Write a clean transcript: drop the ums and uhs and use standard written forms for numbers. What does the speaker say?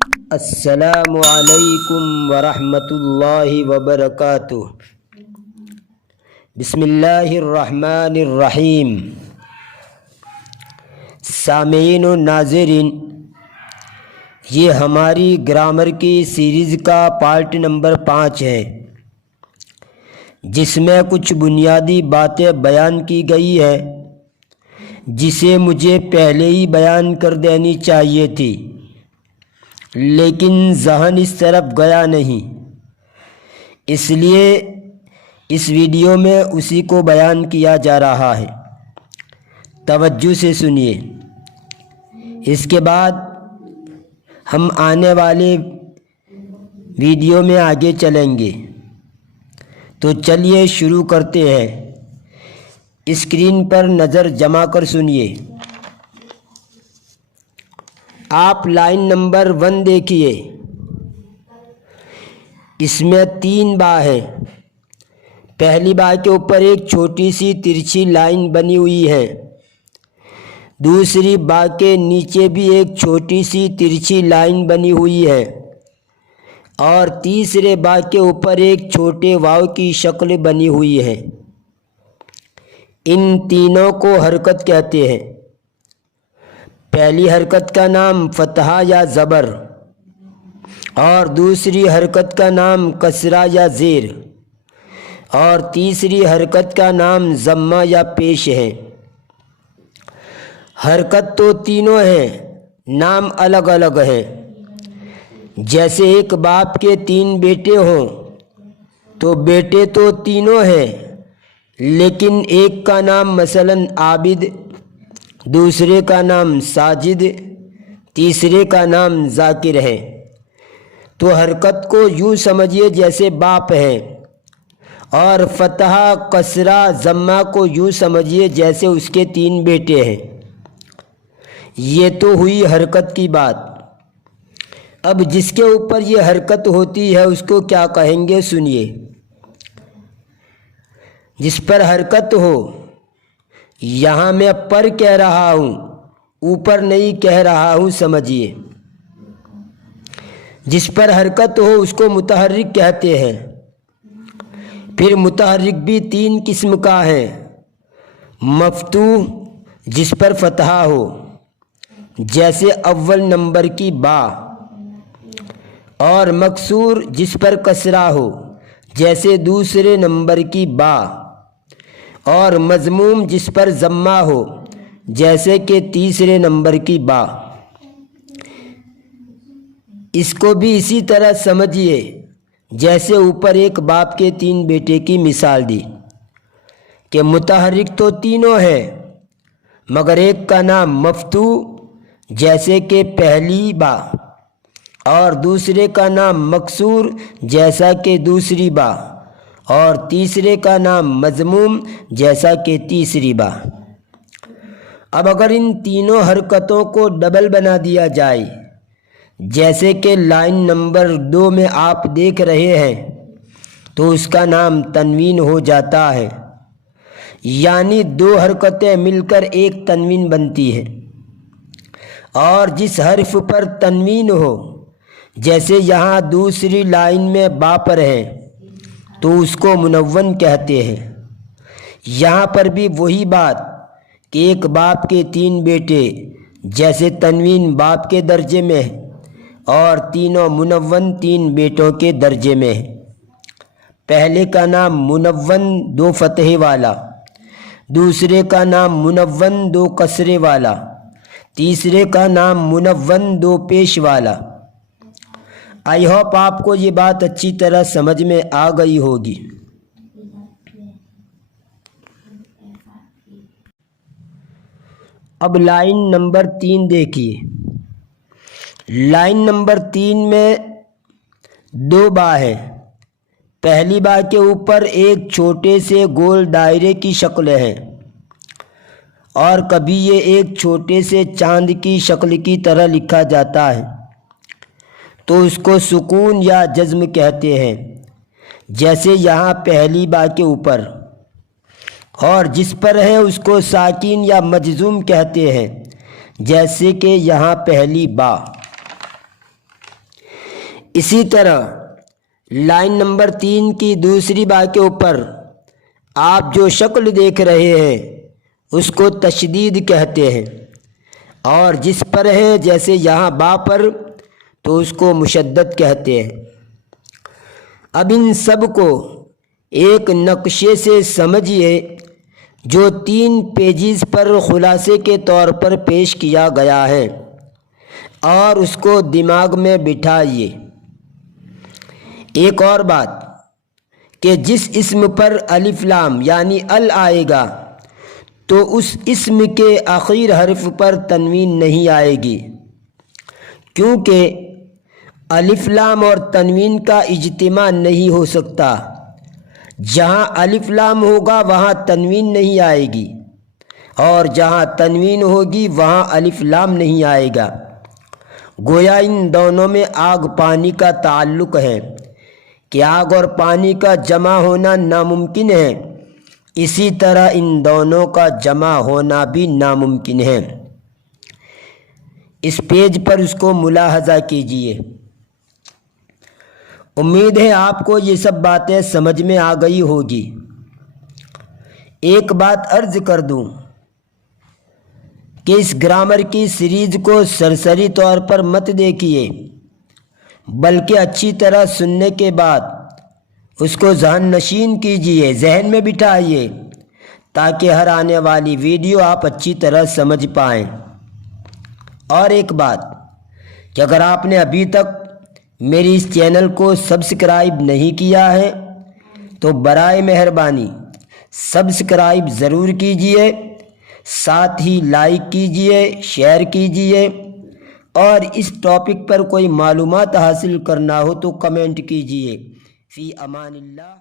السلام علیکم ورحمۃ اللہ وبرکاتہ۔ بسم اللہ الرحمن الرحیم۔ سامعین و ناظرین، یہ ہماری گرامر کی سیریز کا پارٹ نمبر 5 ہے، جس میں کچھ بنیادی باتیں بیان کی گئی ہے جسے مجھے پہلے ہی بیان کر دینی چاہیے تھی، لیکن ذہن اس طرف گیا نہیں، اس لیے اس ویڈیو میں اسی کو بیان کیا جا رہا ہے۔ توجہ سے سنیے، اس کے بعد ہم آنے والے ویڈیو میں آگے چلیں گے۔ تو چلیے شروع کرتے ہیں۔ اسکرین پر نظر جما کر سنیے۔ آپ لائن نمبر 1 دیکھیے، اس میں 3 با ہیں۔ پہلی با کے اوپر ایک چھوٹی سی ترچھی لائن بنی ہوئی ہے، دوسری با کے نیچے بھی ایک چھوٹی سی ترچھی لائن بنی ہوئی ہے، اور تیسرے با کے اوپر ایک چھوٹے واو کی شکل بنی ہوئی ہے۔ ان تینوں کو حرکت کہتے ہیں۔ پہلی حرکت کا نام فتحہ یا زبر، اور دوسری حرکت کا نام کسرہ یا زیر، اور تیسری حرکت کا نام ضمہ یا پیش ہے۔ حرکت تو تینوں ہیں، نام الگ الگ ہیں۔ جیسے ایک باپ کے 3 بیٹے ہوں تو بیٹے تو تینوں ہیں، لیکن ایک کا نام مثلاً عابد، دوسرے کا نام ساجد، تیسرے کا نام ذاکر ہے۔ تو حرکت کو یوں سمجھیے جیسے باپ ہے، اور فتحہ کسرہ ضمہ کو یوں سمجھیے جیسے اس کے 3 بیٹے ہیں۔ یہ تو ہوئی حرکت کی بات۔ اب جس کے اوپر یہ حرکت ہوتی ہے اس کو کیا کہیں گے، سنیے۔ جس پر حرکت ہو، یہاں میں پر کہہ رہا ہوں، اوپر نہیں کہہ رہا ہوں، سمجھیے۔ جس پر حرکت ہو اس کو متحرک کہتے ہیں۔ پھر متحرک بھی 3 قسم کا ہے: مفتوح جس پر فتحہ ہو، جیسے اول نمبر کی با، اور مکسور جس پر کسرہ ہو، جیسے دوسرے نمبر کی با، اور مضموم جس پر ضمہ ہو، جیسے کہ تیسرے نمبر کی با۔ اس کو بھی اسی طرح سمجھیے جیسے اوپر ایک باپ کے 3 بیٹے کی مثال دی، کہ متحرک تو تینوں ہیں، مگر ایک کا نام مفتوح جیسے کہ پہلی با، اور دوسرے کا نام مکسور جیسا کہ دوسری با، اور تیسرے کا نام مضموم جیسا کہ تیسری با۔ اب اگر ان تینوں حرکتوں کو ڈبل بنا دیا جائے، جیسے کہ لائن نمبر 2 میں آپ دیکھ رہے ہیں، تو اس کا نام تنوین ہو جاتا ہے، یعنی 2 حرکتیں مل کر ایک تنوین بنتی ہے۔ اور جس حرف پر تنوین ہو، جیسے یہاں دوسری لائن میں با پر ہے، تو اس کو منون کہتے ہیں۔ یہاں پر بھی وہی بات کہ ایک باپ کے 3 بیٹے، جیسے تنوین باپ کے درجے میں ہے، اور تینوں منون 3 بیٹوں کے درجے میں ہے۔ پہلے کا نام منون 2 فتحے والا، دوسرے کا نام منون 2 کسرے والا، تیسرے کا نام منون 2 پیش والا۔ آئی ہوپ آپ کو یہ بات اچھی طرح سمجھ میں آ گئی ہوگی۔ اب لائن نمبر 3 دیکھیے۔ لائن نمبر 3 میں 2 با ہیں۔ پہلی با کے اوپر ایک چھوٹے سے گول دائرے کی شکل ہے، اور کبھی یہ ایک چھوٹے سے چاند کی شکل کی طرح لکھا جاتا ہے، تو اس کو سکون یا جزم کہتے ہیں، جیسے یہاں پہلی با کے اوپر، اور جس پر ہے اس کو ساکن یا مجزوم کہتے ہیں، جیسے کہ یہاں پہلی با۔ اسی طرح لائن نمبر 3 کی دوسری با کے اوپر آپ جو شکل دیکھ رہے ہیں اس کو تشدید کہتے ہیں، اور جس پر ہے جیسے یہاں با پر تو اس کو مشدد کہتے ہیں۔ اب ان سب کو ایک نقشے سے سمجھیے جو 3 پیجز پر خلاصے کے طور پر پیش کیا گیا ہے، اور اس کو دماغ میں بٹھائیے۔ ایک اور بات کہ جس اسم پر الف لام یعنی ال آئے گا تو اس اسم کے آخر حرف پر تنوین نہیں آئے گی، کیونکہ الف لام اور تنوین کا اجتماع نہیں ہو سکتا۔ جہاں الف لام ہوگا وہاں تنوین نہیں آئے گی، اور جہاں تنوین ہوگی وہاں الف لام نہیں آئے گا۔ گویا ان دونوں میں آگ پانی کا تعلق ہے کہ آگ اور پانی کا جمع ہونا ناممکن ہے، اسی طرح ان دونوں کا جمع ہونا بھی ناممکن ہے۔ اس پیج پر اس کو ملاحظہ کیجیے۔ امید ہے آپ کو یہ سب باتیں سمجھ میں آ گئی ہوگی۔ ایک بات عرض کر دوں کہ اس گرامر کی سیریز کو سرسری طور پر مت دیکھیے، بلکہ اچھی طرح سننے کے بعد اس کو ذہن نشین کیجیے، ذہن میں بٹھائیے، تاکہ ہر آنے والی ویڈیو آپ اچھی طرح سمجھ پائیں۔ اور ایک بات کہ اگر آپ نے ابھی تک میری اس چینل کو سبسکرائب نہیں کیا ہے تو برائے مہربانی سبسکرائب ضرور کیجیے، ساتھ ہی لائک کیجیے، شیئر کیجیے، اور اس ٹاپک پر کوئی معلومات حاصل کرنا ہو تو کمنٹ کیجیے۔ فی امان اللہ۔